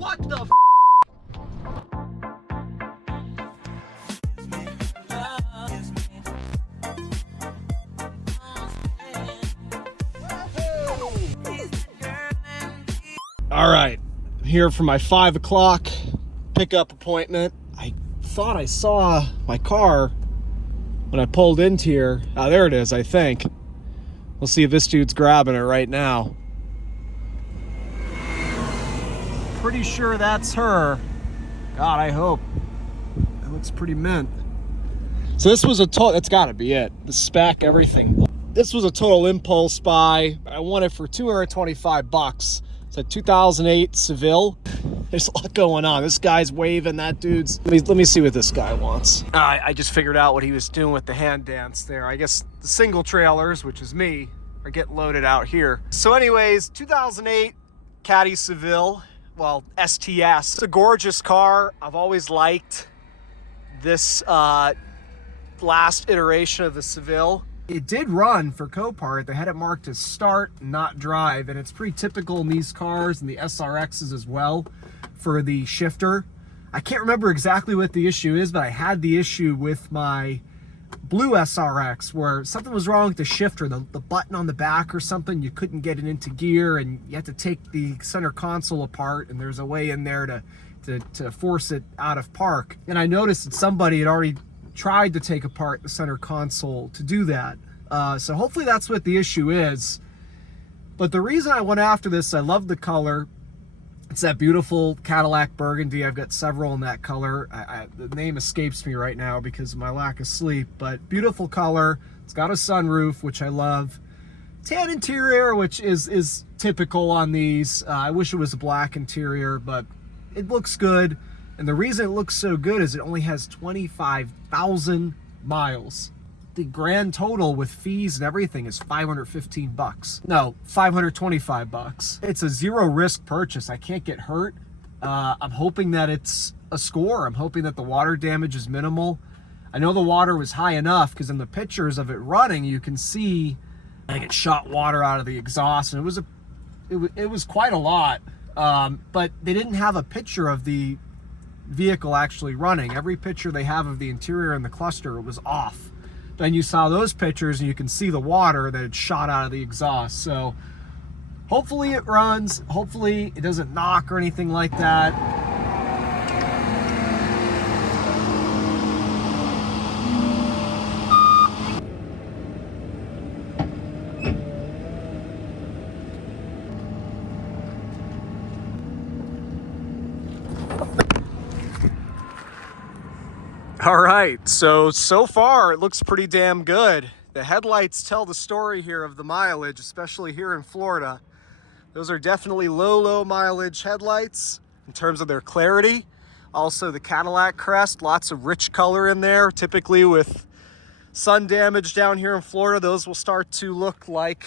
What the f? All right, I'm here for my 5 o'clock pickup appointment. I thought I saw my car when I pulled into here. Ah, there it is, I think. We'll see if this dude's grabbing it right now. Pretty sure that's her. God, I hope. It looks pretty mint. So this was a total, that's gotta be it. The spec, everything. This was a total impulse buy. I won it for 225 bucks. It's a 2008 Seville. There's a lot going on. This guy's waving, that dude's... Let me see what this guy wants. I just figured out what he was doing with the hand dance there. I guess the single trailers, which is me, are getting loaded out here. So anyways, 2008 Caddy Seville. Well, STS. It's a gorgeous car. I've always liked this last iteration of the Seville. It did run for Copart. They had it marked as start, not drive, and it's pretty typical in these cars and the SRXs as well for the shifter. I can't remember exactly what the issue is, but I had the issue with my blue SRX where something was wrong with the shifter, the button on the back or something. You couldn't get it into gear, and you had to take the center console apart, and there's a way in there to force it out of park. And I noticed that somebody had already tried to take apart the center console to do that. So hopefully that's what the issue is. But the reason I went after this, I love the color. It's that beautiful Cadillac burgundy. I've got several in that color. The name escapes me right now because of my lack of sleep, but beautiful color. It's got a sunroof, which I love. Tan interior, which is typical on these. I wish it was a black interior, but it looks good. And the reason it looks so good is it only has 25,000 miles. The grand total with fees and everything is 515 bucks. No, 525 bucks. It's a zero risk purchase. I can't get hurt. I'm hoping that it's a score. I'm hoping that the water damage is minimal. I know the water was high enough because in the pictures of it running, you can see like it shot water out of the exhaust, and it was quite a lot. But they didn't have a picture of the vehicle actually running. Every picture they have of the interior and the cluster was off. Then you saw those pictures and you can see the water that had shot out of the exhaust. So hopefully it runs. Hopefully it doesn't knock or anything like that. All right, so far it looks pretty damn good. The headlights tell the story here of the mileage, especially here in Florida. Those are definitely low mileage headlights in terms of their clarity. Also the Cadillac crest, lots of rich color in there. Typically with sun damage down here in Florida, those will start to look like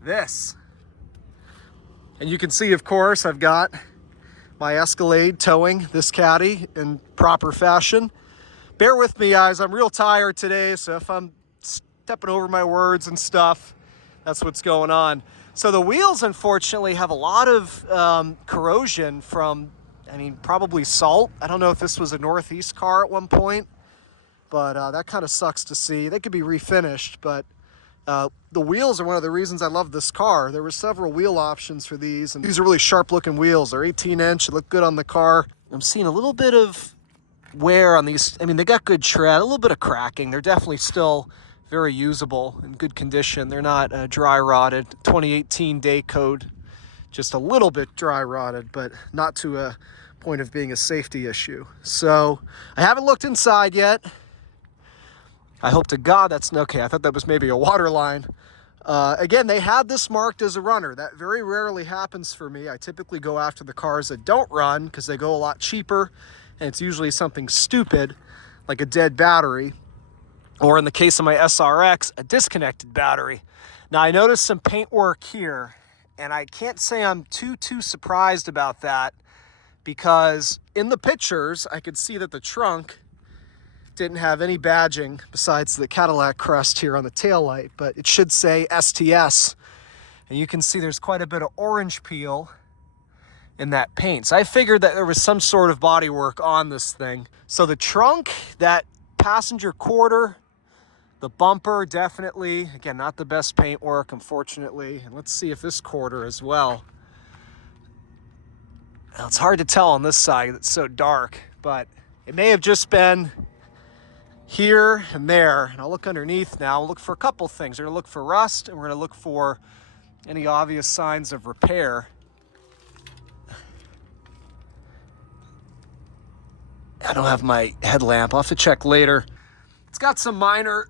this. And you can see, of course, I've got my Escalade towing this Caddy in proper fashion. Bear with me, guys. I'm real tired today, so if I'm stepping over my words and stuff, that's what's going on. So the wheels, unfortunately, have a lot of corrosion from, I mean, probably salt. I don't know if this was a Northeast car at one point, but that kind of sucks to see. They could be refinished, but the wheels are one of the reasons I love this car. There were several wheel options for these, and these are really sharp-looking wheels. They're 18-inch. They look good on the car. I'm seeing a little bit of wear on these. I mean, they got good tread, a little bit of cracking. They're definitely still very usable, in good condition. They're not dry rotted. 2018 day code, just a little bit dry rotted, but not to a point of being a safety issue. So I haven't looked inside yet. I hope to God that's okay. I thought that was maybe a water line. Again, they had this marked as a runner. That very rarely happens for me. I typically go after the cars that don't run because they go a lot cheaper. And it's usually something stupid like a dead battery, or in the case of my SRX, a disconnected battery. Now I noticed some paint work here, and I can't say I'm too surprised about that because in the pictures I could see that the trunk didn't have any badging besides the Cadillac crest here on the taillight, but it should say STS. And you can see there's quite a bit of orange peel in that paint. So I figured that there was some sort of body work on this thing. So the trunk, that passenger quarter, the bumper, definitely, again, not the best paint work, unfortunately. And let's see if this quarter as well. Now, it's hard to tell on this side, it's so dark, but it may have just been here and there. And I'll look underneath now. I'll look for a couple things. We're gonna look for rust, and we're gonna look for any obvious signs of repair. I don't have my headlamp. I'll have to check later. It's got some minor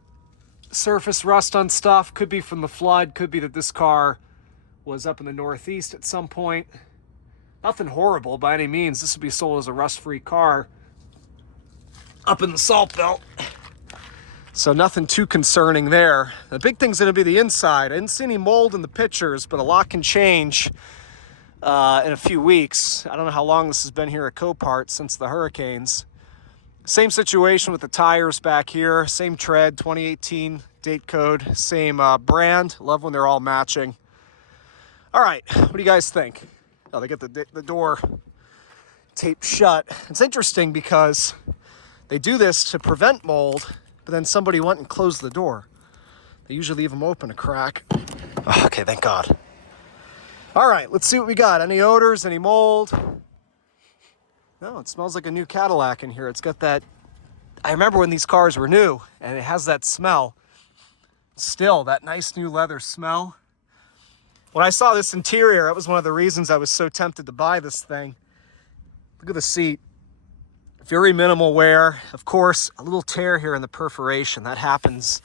surface rust on stuff. Could be from the flood. Could be that this car was up in the Northeast at some point. Nothing horrible by any means. This would be sold as a rust-free car up in the Salt Belt. So nothing too concerning there. The big thing's gonna be the inside. I didn't see any mold in the pictures, but a lot can change in a few weeks. I don't know how long this has been here at Copart since the hurricanes. Same situation with the tires back here. Same tread, 2018 date code, same brand. Love when they're all matching. All right, what do you guys think? Oh, they get the door taped shut. It's interesting because they do this to prevent mold, but then somebody went and closed the door. They usually leave them open a crack. Oh, okay, thank God. All right, let's see what we got. Any odors, any mold? No, it smells like a new Cadillac in here. It's got that, I remember when these cars were new, and it has that smell. Still, that nice new leather smell. When I saw this interior, that was one of the reasons I was so tempted to buy this thing. Look at the seat. Very minimal wear. Of course, a little tear here in the perforation. That happens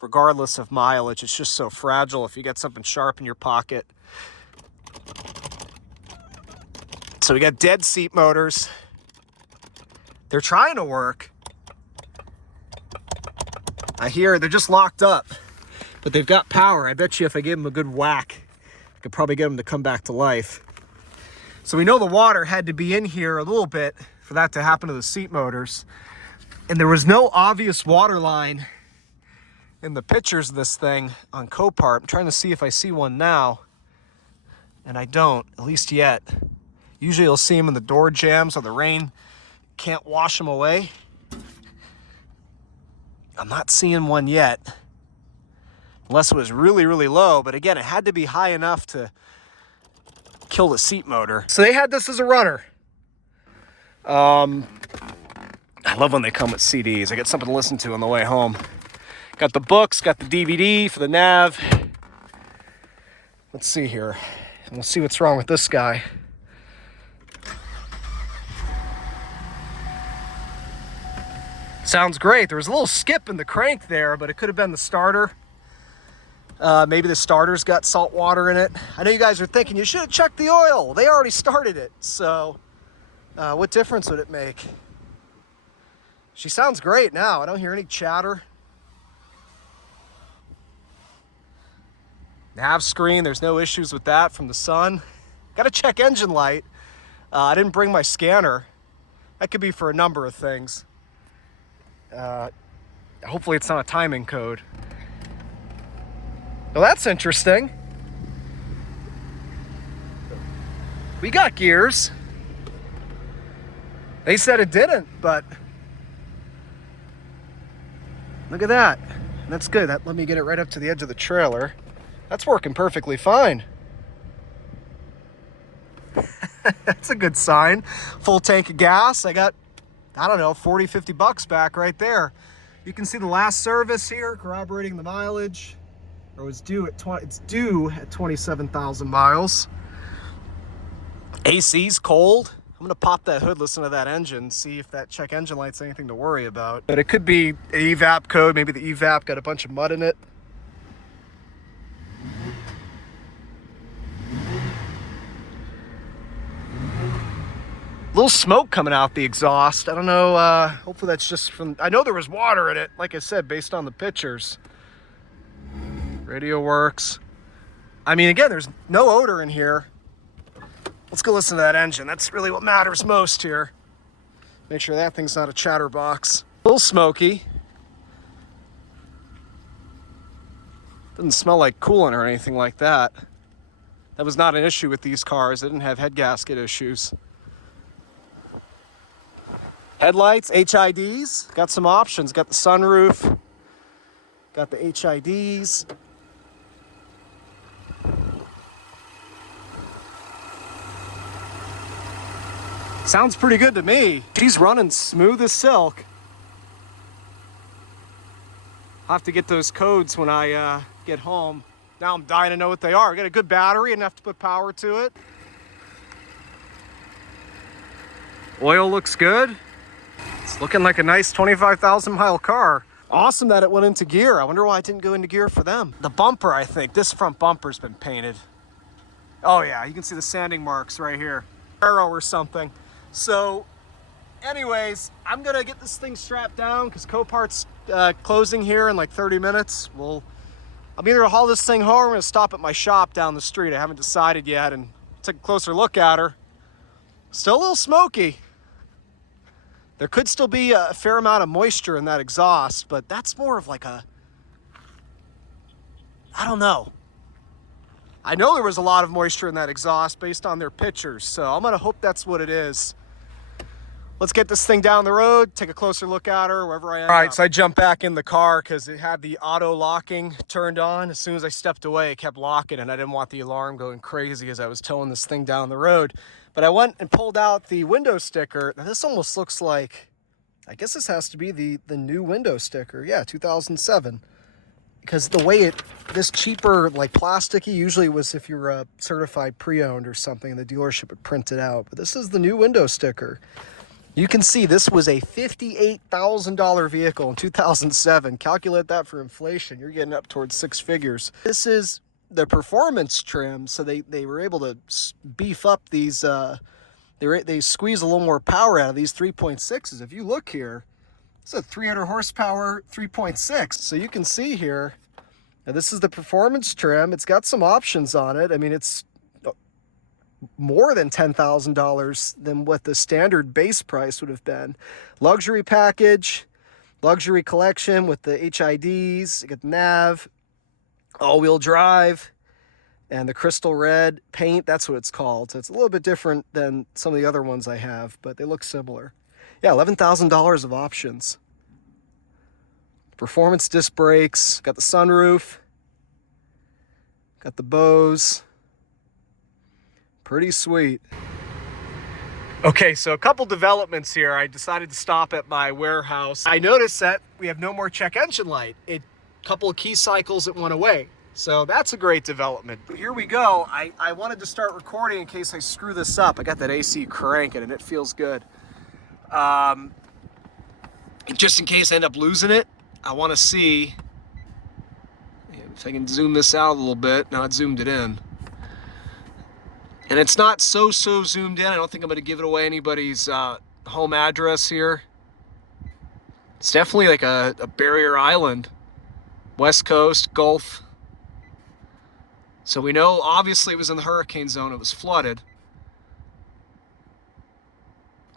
regardless of mileage. It's just so fragile if you get something sharp in your pocket. So we got dead seat motors. They're trying to work. I hear they're just locked up, but they've got power. I bet you if I gave them a good whack, I could probably get them to come back to life. So we know the water had to be in here a little bit for that to happen to the seat motors. And there was no obvious water line in the pictures of this thing on Copart. I'm trying to see if I see one now, and I don't, at least yet. Usually you'll see them in the door jambs or the rain can't wash them away. I'm not seeing one yet, unless it was really, really low. But again, it had to be high enough to kill the seat motor. So they had this as a runner. I love when they come with CDs. I get something to listen to on the way home. Got the books, got the DVD for the nav. Let's see here. And we'll see what's wrong with this guy. Sounds great. There was a little skip in the crank there, but it could have been the starter. Maybe the starter's got salt water in it. I know you guys are thinking you should have checked the oil. They already started it. So what difference would it make? She sounds great now. I don't hear any chatter. Nav screen, there's no issues with that from the sun. Got to check engine light. I didn't bring my scanner. That could be for a number of things. Hopefully it's not a timing code. Well, that's interesting. We got gears. They said it didn't, but look at that. That's good. That let me get it right up to the edge of the trailer. That's working perfectly fine. That's a good sign. Full tank of gas. I got, I don't know, 40, 50 bucks back right there. You can see the last service here, corroborating the mileage. Or it's due at 27,000 miles. AC's cold. I'm gonna pop that hood, listen to that engine, see if that check engine light's anything to worry about. But it could be an evap code. Maybe the evap got a bunch of mud in it. Little smoke coming out the exhaust. I don't know, hopefully that's just from, I know there was water in it, like I said, based on the pictures. Radio works. I mean, again, there's no odor in here. Let's go listen to that engine. That's really what matters most here. Make sure that thing's not a chatterbox. A little smoky. Doesn't smell like coolant or anything like that. That was not an issue with these cars. They didn't have head gasket issues. Headlights, HIDs, got some options. Got the sunroof, got the HIDs. Sounds pretty good to me. She's running smooth as silk. I'll have to get those codes when I get home. Now I'm dying to know what they are. I got a good battery and have to put power to it. Oil looks good. It's looking like a nice 25,000 mile car. Awesome that it went into gear. I wonder why it didn't go into gear for them. The bumper, I think, this front bumper's been painted. Oh yeah, you can see the sanding marks right here. Arrow or something. So anyways, I'm gonna get this thing strapped down because Copart's closing here in like 30 minutes. I'm either gonna haul this thing home or I'm gonna stop at my shop down the street. I haven't decided yet, and take a closer look at her. Still a little smoky. There could still be a fair amount of moisture in that exhaust, but that's more of like a, I don't know. I know there was a lot of moisture in that exhaust based on their pictures, so I'm gonna hope that's what it is. Let's get this thing down the road, take a closer look at her, wherever I am. All right, so I jumped back in the car because it had the auto locking turned on. As soon as I stepped away, it kept locking, and I didn't want the alarm going crazy as I was towing this thing down the road. But I went and pulled out the window sticker. Now, this almost looks like, I guess this has to be the new window sticker. Yeah, 2007. Because the way this cheaper, like plasticky, usually was if you're a certified pre-owned or something, the dealership would print it out. But this is the new window sticker. You can see this was a $58,000 vehicle in 2007. Calculate that for inflation. You're getting up towards six figures. This is the performance trim, so they were able to beef up these, they squeeze a little more power out of these 3.6s. If you look here, it's a 300 horsepower 3.6. So you can see here, now this is the performance trim. It's got some options on it. I mean, it's more than $10,000 than what the standard base price would have been. Luxury package, luxury collection with the HIDs, you get the nav, all-wheel drive, and the crystal red paint. That's what it's called. So it's a little bit different than some of the other ones I have, but they look similar. Yeah, $11,000 of options. Performance disc brakes, got the sunroof, got the Bose. Pretty sweet. Okay, so a couple developments here. I decided to stop at my warehouse. I noticed that we have no more check engine light. A couple of key cycles, it went away. So that's a great development. Here we go. I wanted to start recording in case I screw this up. I got that AC cranking and it feels good. Just in case I end up losing it, I want to see if I can zoom this out a little bit. Now it zoomed it in. And it's not so zoomed in. I don't think I'm going to give it away anybody's home address here. It's definitely like a barrier island. West Coast, Gulf. So we know obviously it was in the hurricane zone. It was flooded.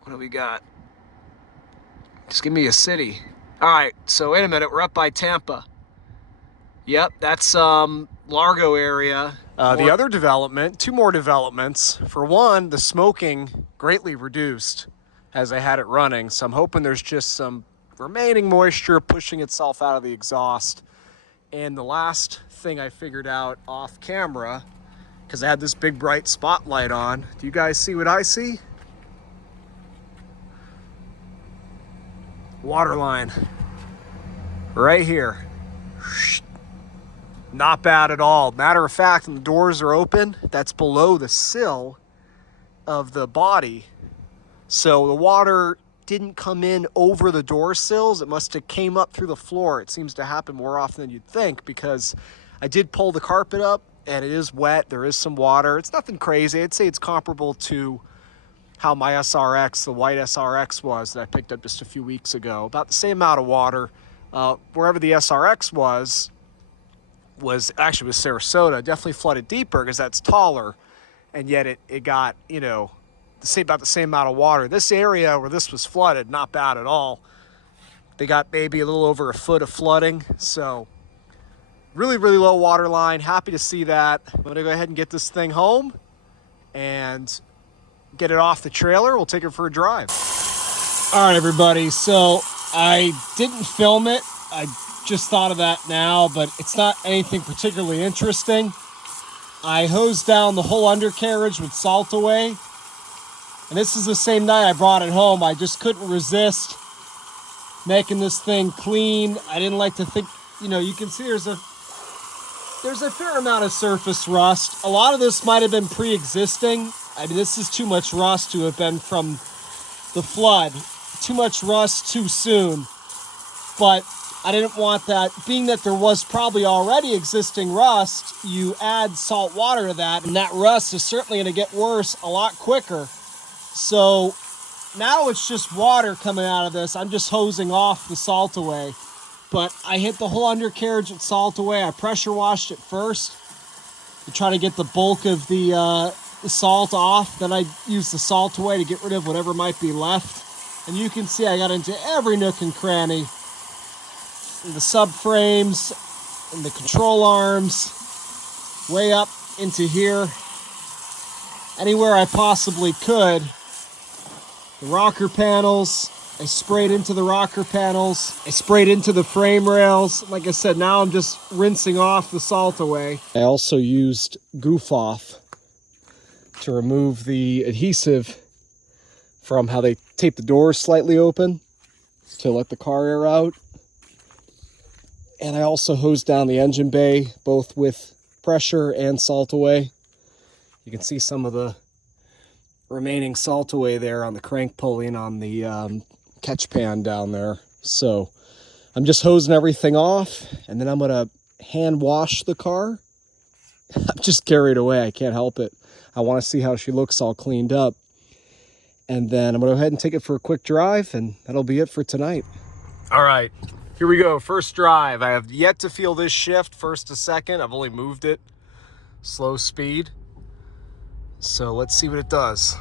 What do we got? Just give me a city. All right, so wait a minute. We're up by Tampa. Yep, that's Largo area. The other development, two more developments. For one, the smoking greatly reduced as I had it running. So I'm hoping there's just some remaining moisture pushing itself out of the exhaust. And the last thing I figured out off camera, because I had this big bright spotlight on. Do you guys see what I see? Water line. Right here. Not bad at all. Matter of fact, when the doors are open, that's below the sill of the body. So the water didn't come in over the door sills. It must have came up through the floor. It seems to happen more often than you'd think because I did pull the carpet up and it is wet. There is some water. It's nothing crazy. I'd say it's comparable to how my SRX, the white SRX was that I picked up just a few weeks ago. About the same amount of water. Wherever the SRX was actually with Sarasota, definitely flooded deeper because that's taller, and yet it got, you know, about the same amount of water. This area where this was flooded, not bad at all. They got maybe a little over a foot of flooding, so Really, really low water line. Happy to see that. I'm gonna go ahead and get this thing home and get it off the trailer. We'll take it for a drive. All right, everybody. So I didn't film it. I just thought of that now, but it's not anything particularly interesting. I hosed down the whole undercarriage with salt away. And this is the same night I brought it home. I just couldn't resist making this thing clean. I didn't like to think, you know, you can see there's a fair amount of surface rust. A lot of this might have been pre-existing. I mean, this is too much rust to have been from the flood. Too much rust too soon. But I didn't want that. Being that there was probably already existing rust, you add salt water to that, and that rust is certainly going to get worse a lot quicker. So now it's just water coming out of this. I'm just hosing off the salt away. But I hit the whole undercarriage with salt away. I pressure washed it first to try to get the bulk of the salt off. Then I used the salt away to get rid of whatever might be left. And you can see I got into every nook and cranny. In the subframes, and the control arms, way up into here. Anywhere I possibly could. The rocker panels, I sprayed into the rocker panels. I sprayed into the frame rails. Like I said, now I'm just rinsing off the salt away. I also used Goof Off to remove the adhesive from how they tape the doors slightly open to let the car air out. And I also hosed down the engine bay, both with pressure and salt away. You can see some of the remaining salt away there on the crank pulley and on the catch pan down there. So I'm just hosing everything off, and then I'm gonna hand wash the car. I'm just carried away, I can't help it. I wanna see how she looks all cleaned up. And then I'm gonna go ahead and take it for a quick drive, and that'll be it for tonight. All right, here we go, first drive. I have yet to feel this shift first to second. I've only moved it slow speed. So let's see what it does.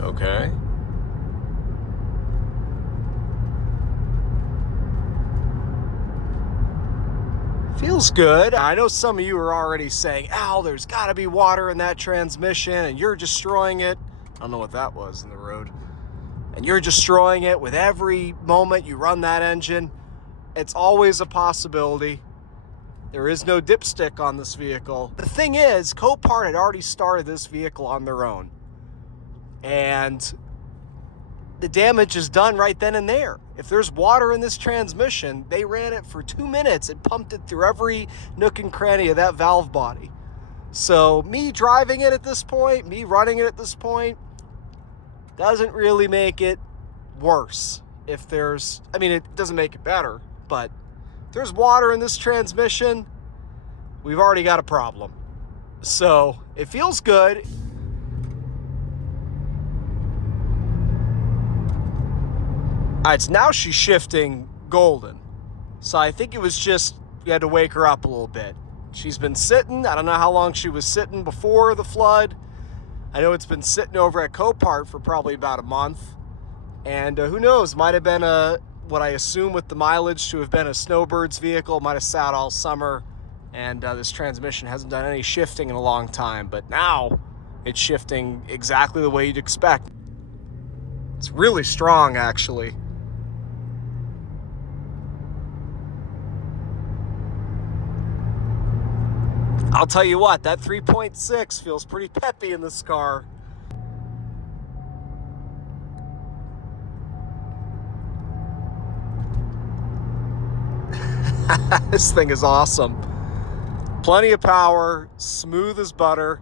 Okay. Feels good. I know some of you are already saying, Al, there's gotta be water in that transmission and you're destroying it. I don't know what that was in the road. And you're destroying it with every moment you run that engine. It's always a possibility. There is no dipstick on this vehicle. The thing is, Copart had already started this vehicle on their own. And the damage is done right then and there. If there's water in this transmission, they ran it for 2 minutes and pumped it through every nook and cranny of that valve body. So me driving it at this point, me running it at this point, doesn't really make it worse. If there's, I mean, it doesn't make it better, but if there's water in this transmission, we've already got a problem. So it feels good. All right, so now she's shifting golden. So I think it was just, you had to wake her up a little bit. She's been sitting. I don't know how long she was sitting before the flood. I know it's been sitting over at Copart for probably about a month. And who knows, might have been what I assume with the mileage to have been a Snowbird's vehicle, might have sat all summer, and this transmission hasn't done any shifting in a long time, but now it's shifting exactly the way you'd expect. It's really strong, actually. I'll tell you what, that 3.6 feels pretty peppy in this car. This thing is awesome. Plenty of power, smooth as butter.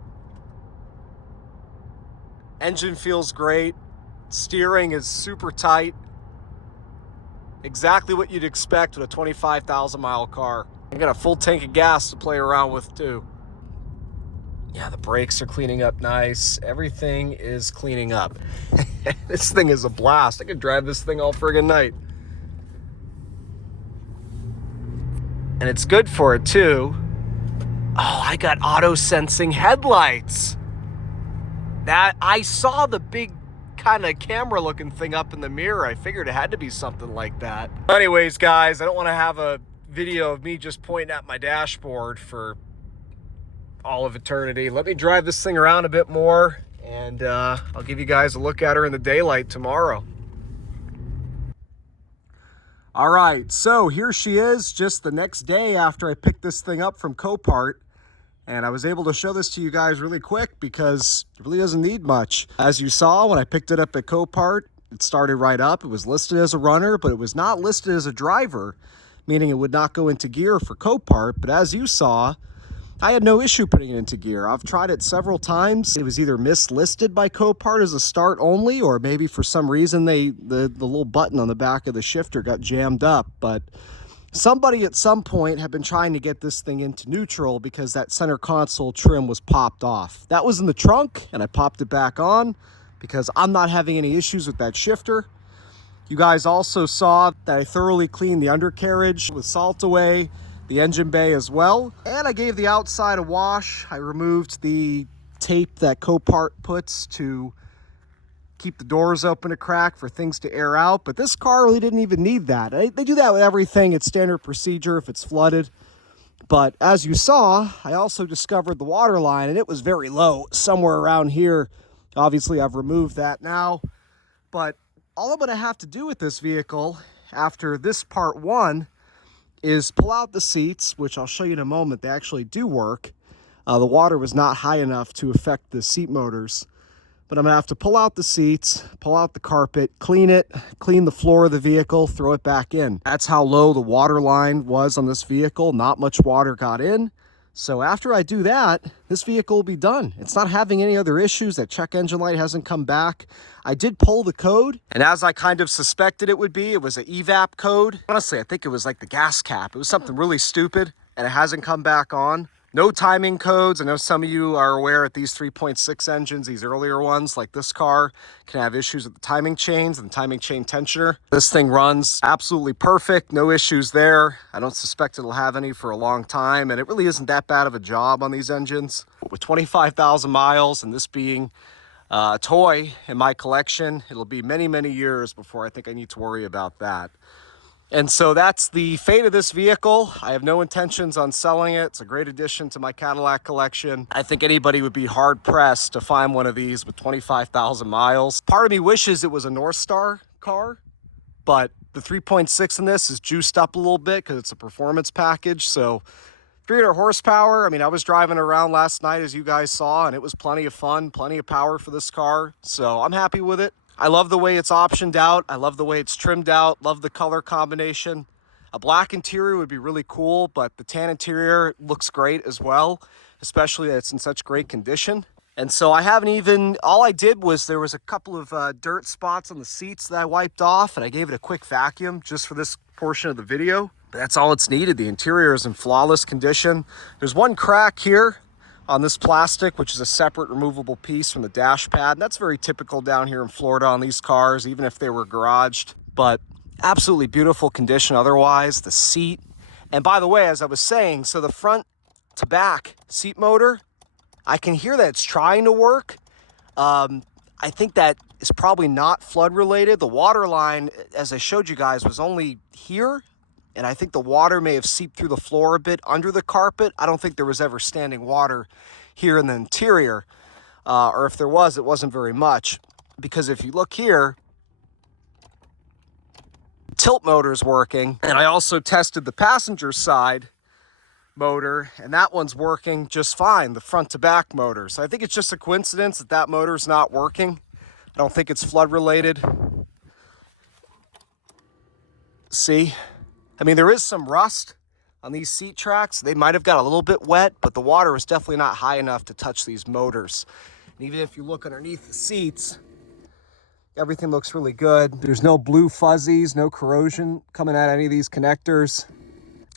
Engine feels great. Steering is super tight. Exactly what you'd expect with a 25,000 mile car. I got a full tank of gas to play around with too. Yeah, the brakes are cleaning up nice. Everything is cleaning up. This thing is a blast. I could drive this thing all friggin' night. And it's good for it too. Oh, I got auto sensing headlights. That I saw the big kind of camera looking thing up in the mirror. I figured it had to be something like that. Anyways, guys, I don't want to have a video of me just pointing at my dashboard for all of eternity. Let me drive this thing around a bit more, and I'll give you guys a look at her in the daylight tomorrow. All right, so here she is just the next day after I picked this thing up from Copart. And I was able to show this to you guys really quick because it really doesn't need much. As you saw, when I picked it up at Copart, it started right up. It was listed as a runner, but it was not listed as a driver, meaning it would not go into gear for Copart. But as you saw, I had no issue putting it into gear. I've tried it several times. It was either mislisted by Copart as a start only, or maybe for some reason the little button on the back of the shifter got jammed up. But somebody at some point had been trying to get this thing into neutral because that center console trim was popped off. That was in the trunk, and I popped it back on because I'm not having any issues with that shifter. You guys also saw that I thoroughly cleaned the undercarriage with Salt Away, the engine bay as well, and I gave the outside a wash. I removed the tape that Copart puts to keep the doors open a crack for things to air out, but this car really didn't even need that. They do that with everything. It's standard procedure if it's flooded. But as you saw, I also discovered the water line, and it was very low, somewhere around here. Obviously, I've removed that now. But all I'm going to have to do with this vehicle after this part one is pull out the seats, which I'll show you in a moment. They actually do work. The water was not high enough to affect the seat motors. But I'm gonna have to pull out the seats, pull out the carpet, clean it, clean the floor of the vehicle, throw it back in. That's how low the water line was on this vehicle. Not much water got in. So after I do that, this vehicle will be done. It's not having any other issues. That check engine light hasn't come back. I did pull the code, and as I kind of suspected it would be, it was an evap code. Honestly, I think it was like the gas cap. It was something really stupid, and it hasn't come back on. No timing codes. I know some of you are aware that these 3.6 engines, these earlier ones like this car, can have issues with the timing chains and the timing chain tensioner. This thing runs absolutely perfect. No issues there. I don't suspect it'll have any for a long time, and it really isn't that bad of a job on these engines. With 25,000 miles and this being a toy in my collection, it'll be many, many years before I think I need to worry about that. And so that's the fate of this vehicle. I have no intentions on selling it. It's a great addition to my Cadillac collection. I think anybody would be hard pressed to find one of these with 25,000 miles. Part of me wishes it was a North Star car, but the 3.6 in this is juiced up a little bit because it's a performance package. So 300 horsepower. I mean, I was driving around last night, as you guys saw, and it was plenty of fun, plenty of power for this car. So I'm happy with it. I love the way it's optioned out. I love the way it's trimmed out. Love the color combination. A black interior would be really cool, but the tan interior looks great as well, especially that it's in such great condition. And so I haven't even, all I did was there was a couple of dirt spots on the seats that I wiped off, and I gave it a quick vacuum just for this portion of the video. But that's all it's needed. The interior is in flawless condition. There's one crack here on this plastic, which is a separate removable piece from the dash pad. And that's very typical down here in Florida on these cars, even if they were garaged. But absolutely beautiful condition otherwise. The seat. And by the way, as I was saying, so the front to back seat motor, I can hear that it's trying to work. I think that is probably not flood related. The water line, as I showed you guys, was only here. And I think the water may have seeped through the floor a bit under the carpet. I don't think there was ever standing water here in the interior. Or if there was, it wasn't very much. Because if you look here, the tilt motor is working. And I also tested the passenger side motor, and that one's working just fine, the front to back motor. So I think it's just a coincidence that that motor's not working. I don't think it's flood related. See? I mean, there is some rust on these seat tracks. They might have got a little bit wet, but the water was definitely not high enough to touch these motors. And even if you look underneath the seats, everything looks really good. There's no blue fuzzies, no corrosion coming out of any of these connectors.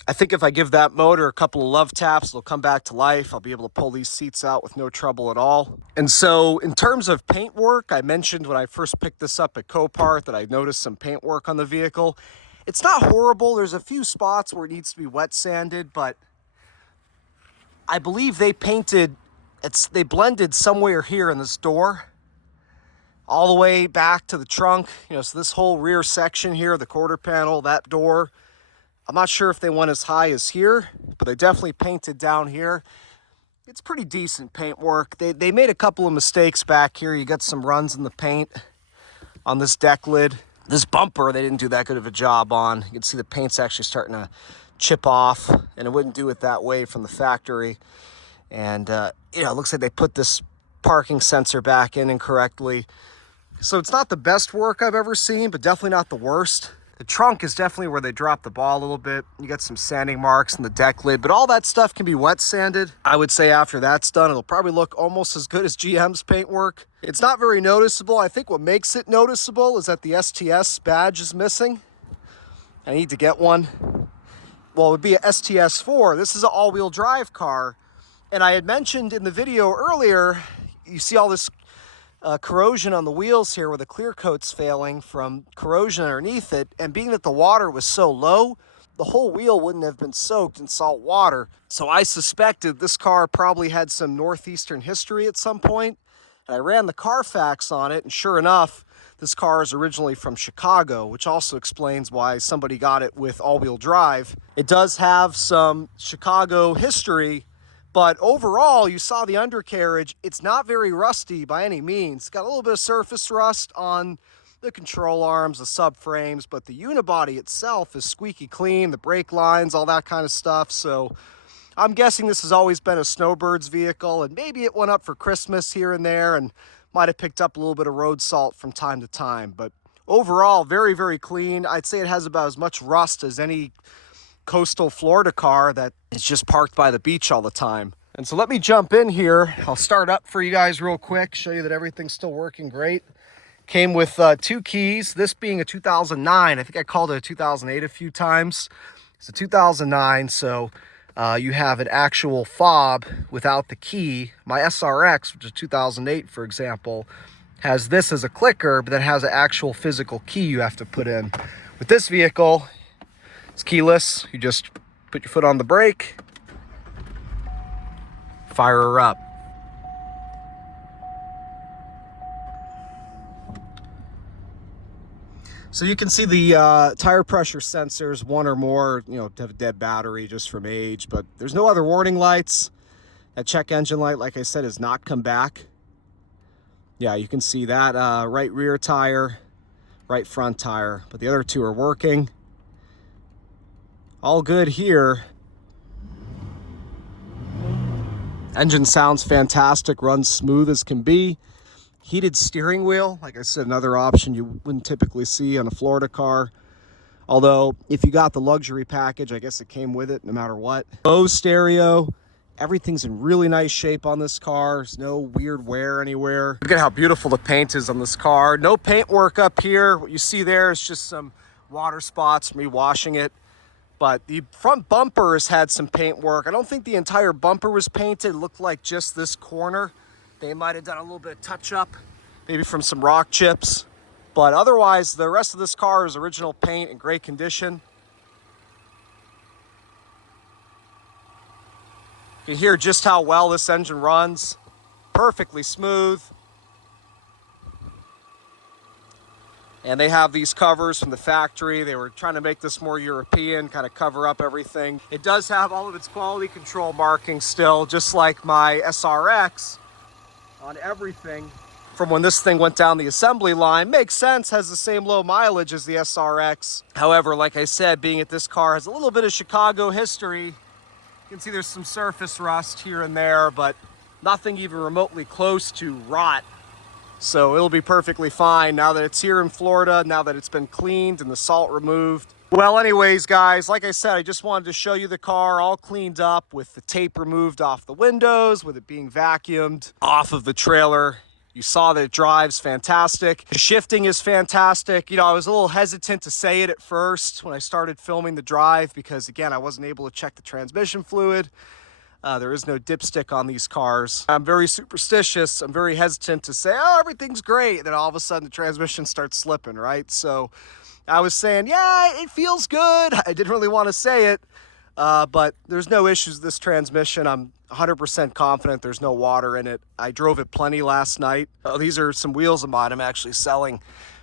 I think if I give that motor a couple of love taps, it'll come back to life. I'll be able to pull these seats out with no trouble at all. And so in terms of paint work, I mentioned when I first picked this up at Copart that I noticed some paint work on the vehicle. It's not horrible. There's a few spots where it needs to be wet sanded, but I believe they painted, they blended somewhere here in this door. all the way back to the trunk. You know, so this whole rear section here, the quarter panel, that door, I'm not sure if they went as high as here, but they definitely painted down here. It's pretty decent paint work. They made a couple of mistakes back here. You got some runs in the paint on this deck lid. This bumper, they didn't do that good of a job on. You can see the paint's actually starting to chip off, and it wouldn't do it that way from the factory. And, you know, it looks like they put this parking sensor back in incorrectly. So it's not the best work I've ever seen, but definitely not the worst. The trunk is definitely where they dropped the ball a little bit. You got some sanding marks in the deck lid, but all that stuff can be wet sanded. I would say after that's done, it'll probably look almost as good as GM's paintwork. It's not very noticeable. I think what makes it noticeable is that the STS badge is missing. I need to get one. Well, it would be a STS 4. This is an all-wheel drive car. And I had mentioned in the video earlier, you see all this corrosion on the wheels here where the clear coat's failing from corrosion underneath it, and being that the water was so low, the whole wheel wouldn't have been soaked in salt water. So I suspected this car probably had some northeastern history at some point, and I ran the Carfax on it, and sure enough, this car is originally from Chicago, which also explains why somebody got it with all-wheel drive. It does have some Chicago history, but overall, you saw the undercarriage. It's not very rusty by any means. It's got a little bit of surface rust on the control arms, the subframes, but the unibody itself is squeaky clean, the brake lines, all that kind of stuff. So I'm guessing this has always been a Snowbird's vehicle, and maybe it went up for Christmas here and there and might have picked up a little bit of road salt from time to time. But overall, very, very clean. I'd say it has about as much rust as any coastal Florida car that is just parked by the beach all the time. And so let me jump in here. I'll start up for you guys real quick, show you that everything's still working great. Came with 2 keys, this being a 2009. I think I called it a 2008 a few times. It's a 2009, so you have an actual fob without the key. My SRX, which is 2008, for example, has this as a clicker, but that has an actual physical key you have to put in. With this vehicle, it's keyless. You just put your foot on the brake, fire her up. So you can see the tire pressure sensors, one or more, you know, have a dead battery just from age, but there's no other warning lights. That check engine light, like I said, has not come back. Yeah, you can see that right rear tire, right front tire, but the other two are working. All good here. Engine sounds fantastic, runs smooth as can be. Heated steering wheel, like I said, another option you wouldn't typically see on a Florida car. Although, if you got the luxury package, I guess it came with it no matter what. Bose stereo, everything's in really nice shape on this car. There's no weird wear anywhere. Look at how beautiful the paint is on this car. No paint work up here. What you see there is just some water spots from me washing it. But the front bumper has had some paint work. I don't think the entire bumper was painted. It looked like just this corner. They might have done a little bit of touch up, maybe from some rock chips. But otherwise, the rest of this car is original paint in great condition. You can hear just how well this engine runs. Perfectly smooth. And they have these covers from the factory. They were trying to make this more European, kind of cover up everything. It does have all of its quality control markings still, just like my SRX on everything from when this thing went down the assembly line. Makes sense, has the same low mileage as the SRX. However, like I said, being that this car has a little bit of Chicago history, you can see there's some surface rust here and there, but nothing even remotely close to rot. So it'll be perfectly fine now that it's here in Florida, now that it's been cleaned and the salt removed. Well, anyways, guys, like I said, I just wanted to show you the car all cleaned up with the tape removed off the windows, with it being vacuumed off of the trailer. You saw that it drives fantastic. The shifting is fantastic. You know, I was a little hesitant to say it at first when I started filming the drive because, again, I wasn't able to check the transmission fluid. There is no dipstick on these cars. I'm very superstitious. I'm very hesitant to say, oh, everything's great. And then all of a sudden the transmission starts slipping, right? So I was saying, yeah, it feels good. I didn't really want to say it. but there's no issues with this transmission. I'm 100% confident there's no water in it. I drove it plenty last night. These are some wheels of mine I'm actually selling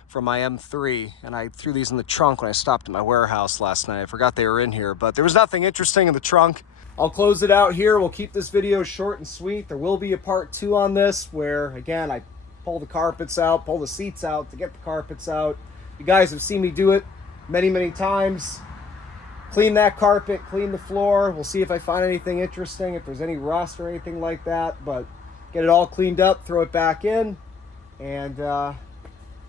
from my M3, and I threw these in the trunk when I stopped at my warehouse last night. I forgot they were in here, but there was nothing interesting in the trunk. I'll close it out here. We'll keep this video short and sweet. There will be a part 2 on this where, again, I pull the carpets out, pull the seats out to get the carpets out. You guys have seen me do it many times. Clean that carpet, clean the floor. We'll see if I find anything interesting, if there's any rust or anything like that, but get it all cleaned up, throw it back in, and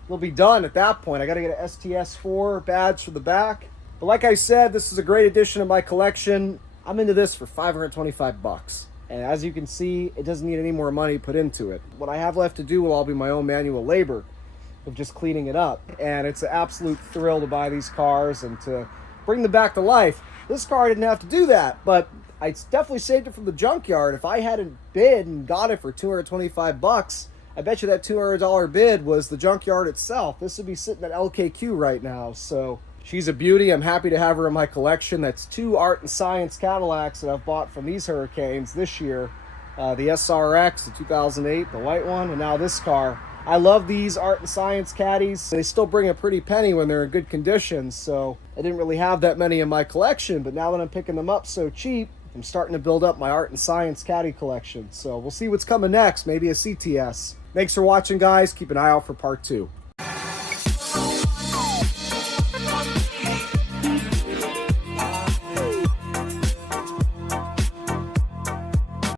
we'll be done at that point. I got to get an STS 4 badge for the back. But like I said, this is a great addition to my collection. I'm into this for 525 bucks. And as you can see, it doesn't need any more money put into it. What I have left to do will all be my own manual labor of just cleaning it up. And it's an absolute thrill to buy these cars and to bring them back to life. This car didn't have to do that, but I definitely saved it from the junkyard. If I hadn't bid and got it for 225 bucks, I bet you that $200 bid was the junkyard itself. This would be sitting at LKQ right now. So she's a beauty. I'm happy to have her in my collection. That's 2 Art and Science Cadillacs that I've bought from these hurricanes this year. The SRX, the 2008, the white one, and now this car. I love these Art and Science caddies. They still bring a pretty penny when they're in good condition, so I didn't really have that many in my collection, but now that I'm picking them up so cheap, I'm starting to build up my Art and Science caddy collection. So we'll see what's coming next, maybe a CTS. Thanks for watching, guys. Keep an eye out for part 2.